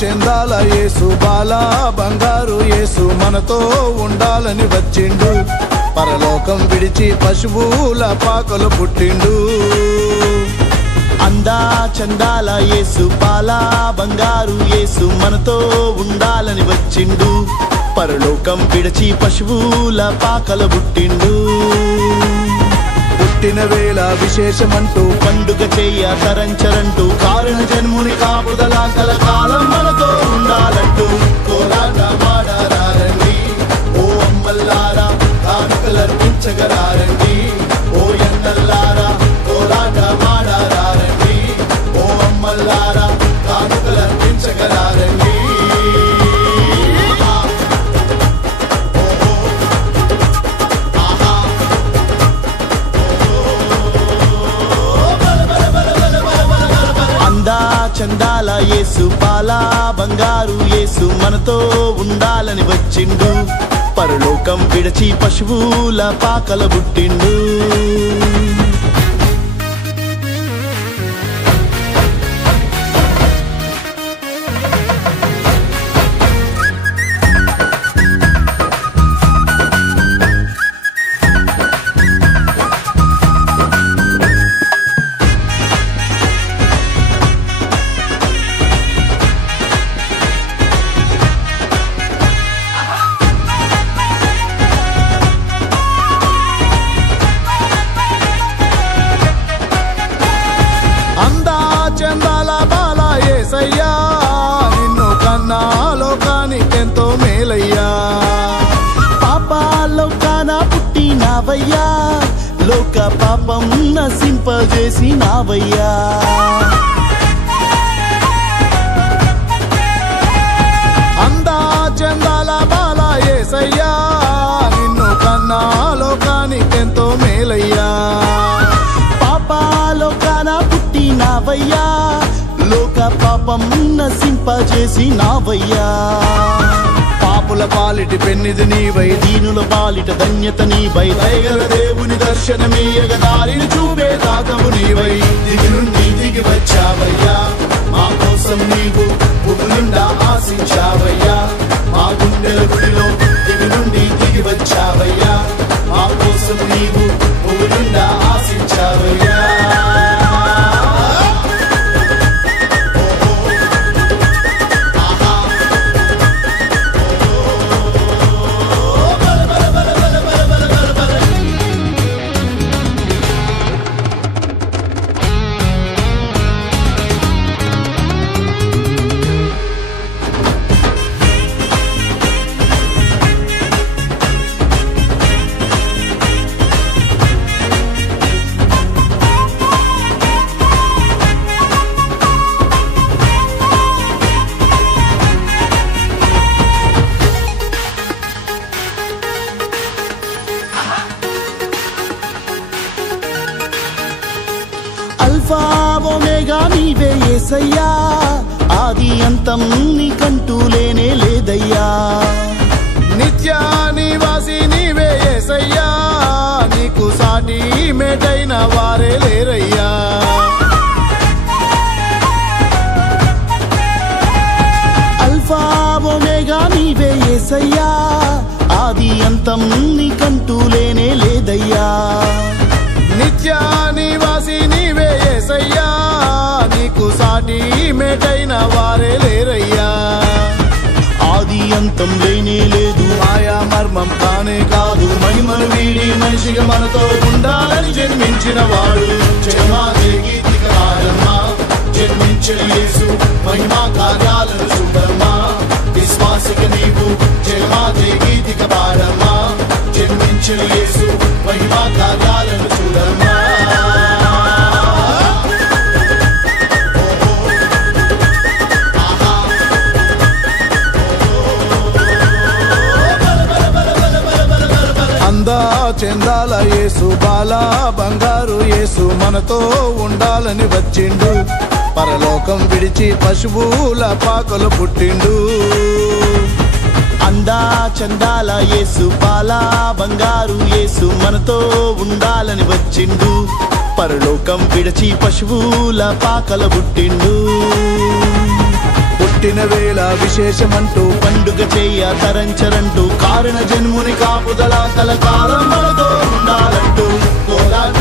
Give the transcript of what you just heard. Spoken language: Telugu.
చందాల యేసు బాలా బంగారు యేసు మనతో ఉండాలని వచ్చిండు పరలోకం విడిచి పశువుల పాకలు పుట్టిండు అందా చందాల యేసు బాలా బంగారు యేసు మనతో ఉండాలని వచ్చిండు పరలోకం విడిచి పశువుల పాకలు పుట్టిండు పుట్టిన వేళ విశేషమంటూ పండుగ చేయ తరంచరంటూ కారణ జన్ముని కాపుదల కలకాలం మనతో ఉండాలంటూ కోలాట మాడారండి ఓ అమ్మల్లారా కానుకలర్పించగరారండి ఓ ఎన్నల్లారా కోలాట మాడారండి ఓ అమ్మల్లారా కానుకలర్పించగరారండి చందాల యేసు బాలా బంగారు యేసు మనతో ఉండాలని వచ్చిండు పరలోకం విడిచి పశువుల పాకల పుట్టిండు చందాల బాలా యేసయ్యా నిన్ను కన్నా లోకానికెంతో మేలయ్యా పాపాలోకాన పుట్టినావయ్యా లోక పాపం నశింపజేసినావయ్యా అందా చందాల బాలా యేసయ్యా నిన్ను కన్నా లోకానికెంతో మేలయ్యా పాపాలోకాన పుట్టినావయ్యా లోక పాపం నశింపజేసినావయ్యా పాపుల పాలిటి పెన్నిది నీవై దీనుల పాలిట ధన్యత నీవై దయగల దేవుని దర్శనమీయగ దారిని చూపే దాతవు నీవై దిగి నుండి దిగి వచ్చావయ్యా మా కోసం నీవు భూమి నిండా ఆశించావయ్యా మా గుండెల గుడిలో దిగి నుండి దిగి వచ్చావయ్యా మా కోసం నీవు భూమి నిండా ఆశించావయ్యా అల్ఫా ఒమేగా నీవే యేసయ్యా ఆది అంతం నీకంటూ లేనే లేదయ్యా నిత్య నివాసి నీవే యేసయ్యా నీకు సాటి మేటైన వారే లేరయ్యా అల్ఫా ఒమేగా నీవే యేసయ్యా ఆది అంతం నీకంటూ లేనే లేదయ్యా నిత్య నివాసి నీవే యేసయ్యా నీకు సాటి మేటైన వారే లేరయ్యా ఆది అంతం లేనే లేదు మాయా మర్మం కానే కాదు మహిమను వీడి మనిషిగా మనతో ఉండాలని జన్మించిన వాడు జన్మించిన యేసు మహిమా కార్యాలను చూడమ్మా విశ్వాసిక నీవు జయమాతే గీతిక పాడమ్మా జన్మించిన యేసు మహిమా కార్యాలను చూడమ్మా అందా చందాల యేసు బాలా బంగారు యేసు మనతో ఉండాలని వచ్చిండు పరలోకం విడిచి పశువుల పాకలు పుట్టిండు అందా చందాల యేసు బాలా బంగారు యేసు మనతో ఉండాలని వచ్చిండు పరలోకం విడిచి పశువుల పాకల పుట్టిండు పుట్టిన వేళ విశేషమంటూ పండుగ చేయ తరంచరంటూ కారణ జన్ముని కాపుదల కలకాలం మనతో ఉండాలంటూ కోలాట